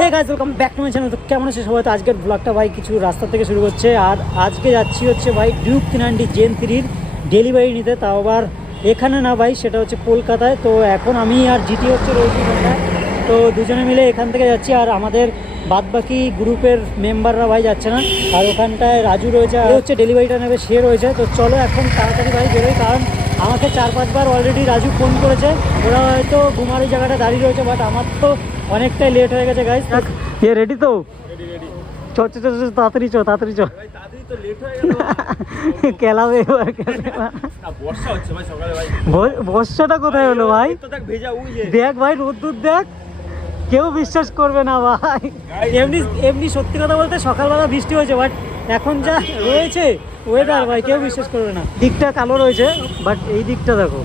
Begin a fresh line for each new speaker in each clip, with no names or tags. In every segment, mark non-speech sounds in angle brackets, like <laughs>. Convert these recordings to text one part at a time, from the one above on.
Hey guys welcome back to my channel তো কেমন আছে সবাই? তো আজকের ব্লগটা ভাই কিছু রাস্তা থেকে শুরু করছে আর আজকে যাচ্ছি হচ্ছে ভাই ডিউক তিনান্ডি জেন থ্রির ডেলিভারি নিতে। তাও আবার এখানে না ভাই, সেটা হচ্ছে কলকাতায়। তো এখন আমি আর জিটি হচ্ছে রয়েছি। তো দুজনে মিলে এখান থেকে যাচ্ছি। আর আমাদের বাদবাকি গ্রুপের মেম্বাররা ভাই যাচ্ছে না। আর ওখানটায় রাজু রয়েছে। আর হচ্ছে ডেলিভারিটা নেবে, সে রয়েছে। তো চলো এখন তাড়াতাড়ি ভাই বেরোই। কারণ আমাকে চার পাঁচবার অলরেডি রাজু ফোন করেছে। ওরা হয়তো ঘুমার ওই জায়গাটা দাঁড়িয়ে রয়েছে বাট আমার তো অনেকটাই লেট হয়ে গেছে গাইজ ইয়ে রেডি তো? চ চ চ চ, তাড়াতাড়ি চ তাড়াতাড়ি চ। কেলাবে <laughs> এবার বর্ষাটা কোথায় হলো ভাই
দেখ ভেজা উই যে
দেখ ভাই রোদ্দুর দেখ। কেউ বিশ্বাস করবে না ভাই। এমনি এমনি সত্যি কথা বলতে সকালবেলা বৃষ্টি হয়েছে বাট এখন যা রয়েছে ওয়েদার ভাই কেউ বিশ্বাস করবে না। দিকটা কালো রয়েছে বাট এই দিকটা দেখো।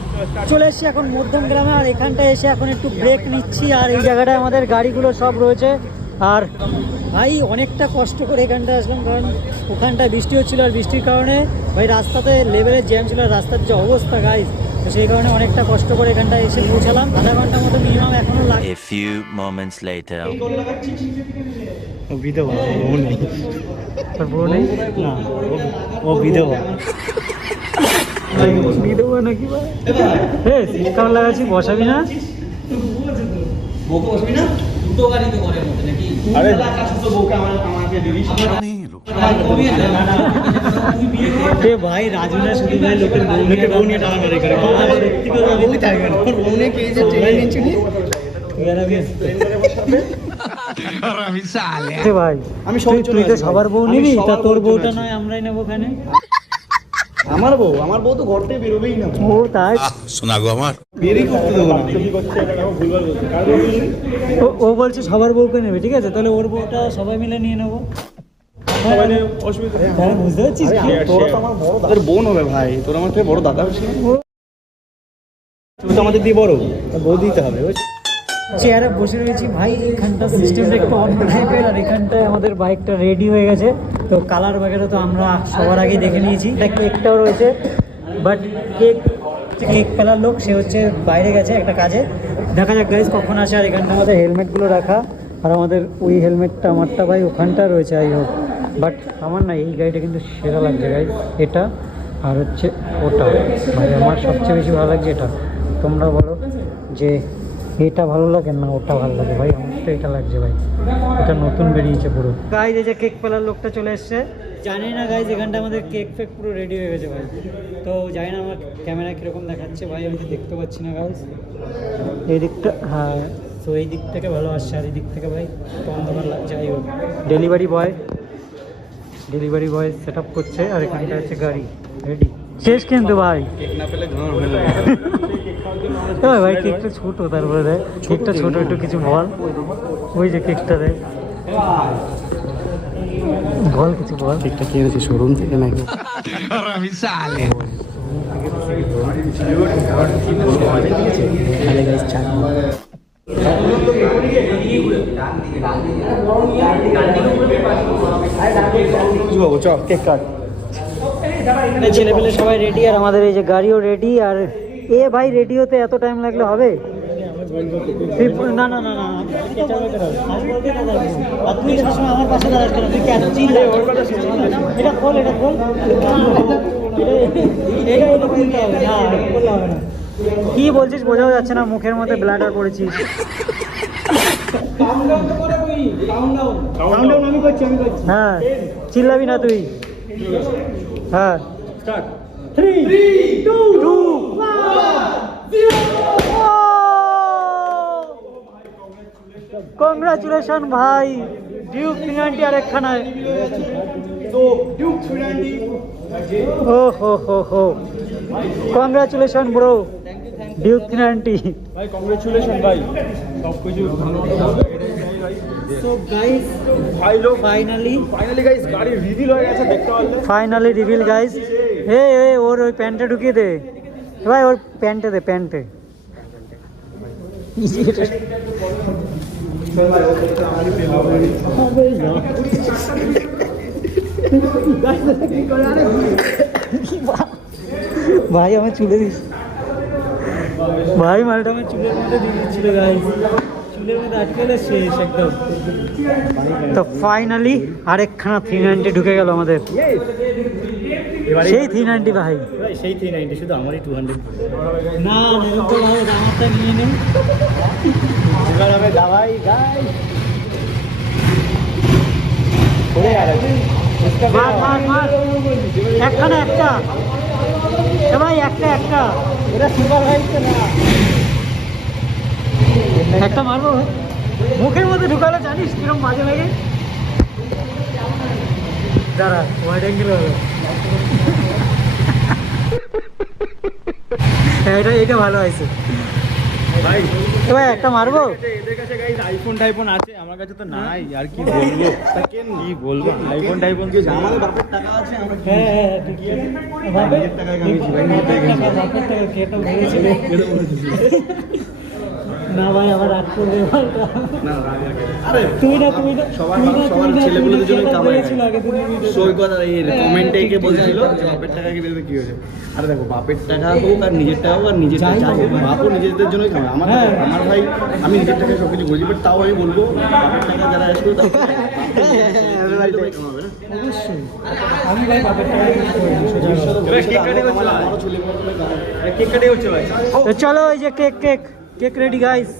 চলে এসেছি এখন মধ্যম গ্রামে আর এখানটায় এসে এখন একটু ব্রেক নিচ্ছি আর এই জায়গাটায় আমাদের গাড়িগুলো সব রয়েছে। আর ভাই অনেকটা কষ্ট করে এখানটা আসলাম কারণ ওখানটা বৃষ্টি হচ্ছিল আর বৃষ্টির কারণে ভাই রাস্তাতে লেভেলের জ্যাম ছিল রাস্তার যে অবস্থা গাইজ তো সেই কারণে অনেকটা কষ্ট করে এখানটায় এসে পৌঁছালাম। আধা ঘণ্টার মতো মিনিমাম এখনও লাগে
Later.
বিধবা বউ নেই তোর বউ নেই না ও বিধবা বিধবা নাকি হে কেমন লাগাচ্ছি বসাবি না ভাই রাজু না শুধু ভাই লোকের বউ বউ নিয়ে করে আর সত্যি কথা বলতে থাকবে না বউ নিয়ে কে যে ট্রেনে নিচ্ছে নি ভাই
আমি
তুই তো সবার বউ নিবি তা তোর বউটা নয় আমরাই নেব ওখানে।
আমার বউ আমার বউ তো ঘর থেকে বেরোবেই না।
ও তাই?
শোনা গো আমার।
বেরই করতে দেবো না। কি করছে এটা দেখো ভুলভাল বলছে?
ও- সবার বউকে নেবে ঠিক আছে? তাহলে ওর বউটা সবাই মিলে নিয়ে নেব।
অসুবিধা নেই।
বুঝতে পারছিস কি?
তোরা তো আমার বড় দাদার বোন হবে ভাই। তোর আমার থেকে বড় দাদা হচ্ছে তুই তো আমাদের দিয়ে বড়। বউ দিতে হবে?
চেয়ারে বসে রয়েছি। ভাই এখানটা সিস্টেমটা একটু অন্য টাইপের আর এখানটায় আমাদের বাইকটা রেডি হয়ে গেছে। তো কালার বাগেরা তো আমরা সবার আগে দেখে নিয়েছি। কেকটাও রয়েছে বাট কেক কেক ফেলার লোক, সে হচ্ছে বাইরে গেছে একটা কাজে। দেখা যাক গাইজ কখন আসে, আর এখানটা আমাদের হেলমেটগুলো রাখা। আর আমাদের ওই হেলমেটটা আমারটা ভাই, ওখানটা রয়েছে আই হোক বাট আমার না, এই গাড়িটা কিন্তু সেরা লাগছে গাইজ এটা। আর হচ্ছে ওটা, ভাই, আমার সবচেয়ে বেশি ভালো লাগছে এটা। তোমরা বলো যে এটা ভালো লাগে না ওটা ভালো লাগে ভাই আমার তো এটা লাগছে ভাই। এটা নতুন বেরিয়েছে পুরো। গাইজ এই যে কেক পেলার লোকটা চলে এসছে। জানি না গাইজ এখানটা আমাদের কেক ফেক পুরো রেডি হয়ে গেছে ভাই। তো জানি না আমার ক্যামেরা কীরকম দেখাচ্ছে ভাই আমি তো দেখতে পাচ্ছি না গাইজ এই দিকটা হ্যাঁ। তো এই দিক থেকে ভালো আসছে আর এই দিক থেকে ভাই অন্ধকার লাগছে যাই হোক। Delivery boy delivery boy set up করছে আর এখানটা হচ্ছে গাড়ি রেডি শেষ কিন্তু ভাই। <laughs>
হয়ে
এবার ভাই কেকটা ছোট তারপরে দেখ কেকটা ছোট একটু কিছু বল। ওই যে কেকটা দেখ বল কিছু বল।
কেকটা কে এনেছে শোরুম থেকে নাকি? চ কেক কাট
ছেলে পেলে সবাই রেডি আর আমাদের এই যে গাড়িও রেডি আর এ ভাই রেডি হতে এত টাইম লাগলে হবে না না না না এটা বলতে হবে। আমি বলতে না দাঁড়াবো। আর তুই আসার সময় আমার পাশে দাঁড়াস কেন? তুই কেন? চিল্লা। এটা খোল এটা খোল এটা এটা খুলতে হবে না খুললে হবে না কি বলছিস বোঝাও যাচ্ছে না মুখের মধ্যে ব্লাডার পড়েছিস হ্যাঁ চিল্লাবি না তুই হ্যাঁ। থ্রি টু কংগ্রাচুলেশন ভাই। ডিউক তিনান্টি আর একখানায়। ও হো হো হো। কংগ্রাচুলেশন ব্রো ডিউক তিনান্টি
ভাই কংগ্রেচুলেশন ভাই সব কিছু
সো গাইস
ভাই লোক
ফাইনালি
ফাইনালি গাইস গাড়ি রিভিল হয়ে গেছে দেখতে পারলে
ফাইনালি রিভিল গাইস হে হে ওর ওই প্যান্টে ঢুকিয়ে দে। ভাই ওর প্যান্টে দে প্যান্টে। ভাই আমার চুলে দিস ভাই মালটা আমার চুলের মধ্যে দিয়ে দিচ্ছিল গাইস তো ফাইনালি আরেকখানা থ্রি নাইনটি ঢুকে গেল আমাদের। সেই থ্রি নাইনটি ভাই।
সেই থ্রি নাইনটি শুধু আমারই টু হান্ড্রেড
না আমারটা নিয়ে নেই
এবার হবে দাবাই গাই
একটা। একটা ভাই একটা একটা।
এটা সুপার হাইট না।
একটা মারবো মুখের মধ্যে ঢুকালে জানিস কিরম মাঝে লাগে? দাঁড়া ওয়াইড অ্যাঙ্গেল হ্যাঁ, এটা এটা ভালো হয়েছে।
ভাই
ভাই একটা মারবো?
এদের কাছে গাইস আইফোন টাইফোন আছে আমার কাছে তো নাই আর কি বলব। কি বলব? আইফোন টাইফোন কি আমাদের বাপের টাকা আছে আমরা কি
হ্যাঁ হ্যাঁ হ্যাঁ, আছে। বাপের-
কামিয়েছি ভাই,
বাপের টাকা। না ভাই আবার রাগ করবে
না। আরে
তুই না তুই না
সবার সবার জন্যই
সেটা
কামাই
আগে
এই কমেন্টে কে বলছিল যে বাপের টাকা কিনে কি হয়েছে? আরে দেখো বাপের টাকা হোক আর নিজের টাকা হোক আর নিজের টাকা
হোক।
হোক বাপও নিজেদের জন্যই খাবে আমার
হ্যাঁ।
আমার ভাই আমি নিজের টাকায় সব কিছু বুঝি বাট তাও আমি বলব বাপের টাকা যারা আসবে <laughs>
অবশ্যই। আমি ভাই বাপের টাকা চলো এই যে cake cake cake ready guys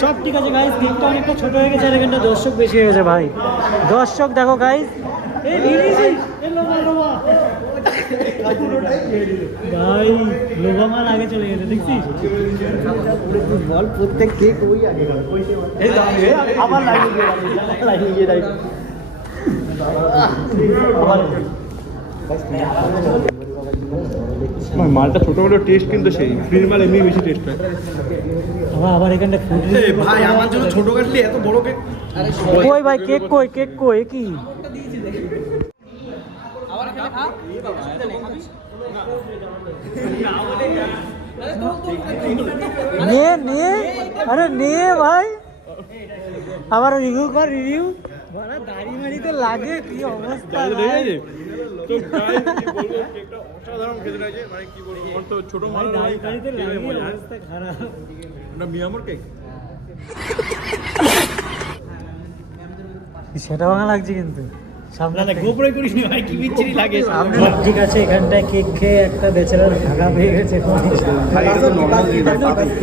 সব ঠিক আছে গাইস দিনটা অনেকটা ছোট হয়ে গেছে আর এখানটা দর্শক বেশি হয়ে গেছে ভাই দর্শক দেখো গাইস ভাই আগে চলে গেছে দেখছিস?
বল প্রত্যেক কেক ওই আগে এই আবার লাগিয়ে লাগিয়ে দাঁড়িয়ে মালটা ছোট হলেও টেস্ট কিন্তু সেই। ফ্রির মাল এমনি বেশি টেস্ট হয়
আবার আবার এখানটা ফুড
ভাই আমার জন্য ছোট কাটলি এত বড় কেক
কই ভাই কেক কই কেক কই কি? নে নে। আরে নে ভাই। আবার রিভিউ কর রিভিউ বড় দাড়ি তো লাগে কি অবস্থা ভাই?
অসাধারণ খেতে লাগছে। মানে কি বলব আমার তো ছোট মাল
দাড়ি ফাড়িতে লাগে অবস্থা খারাপ।
মিয়ামর কেক
সেটা ভালো লাগছে কিন্তু। সামনে
গোপরে করিস নি ভাই কি বিচ্ছিরি লাগে।
ঠিক আছে এখানটায় কেক খেয়ে একটা বেচারার ঢাকা পেয়ে গেছে।
ভাই এটা তো নরমাল জিনিস ভাই পাতি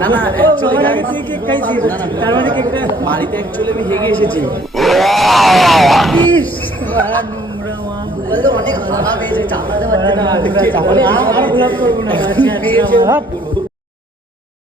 না না সবার আগে তুই কেক খাইছিস তার মানে কেকটা
বাড়িতে অ্যাকচুয়ালি আমি হেগে এসেছি।
অনেক
আর গোলাপ করব না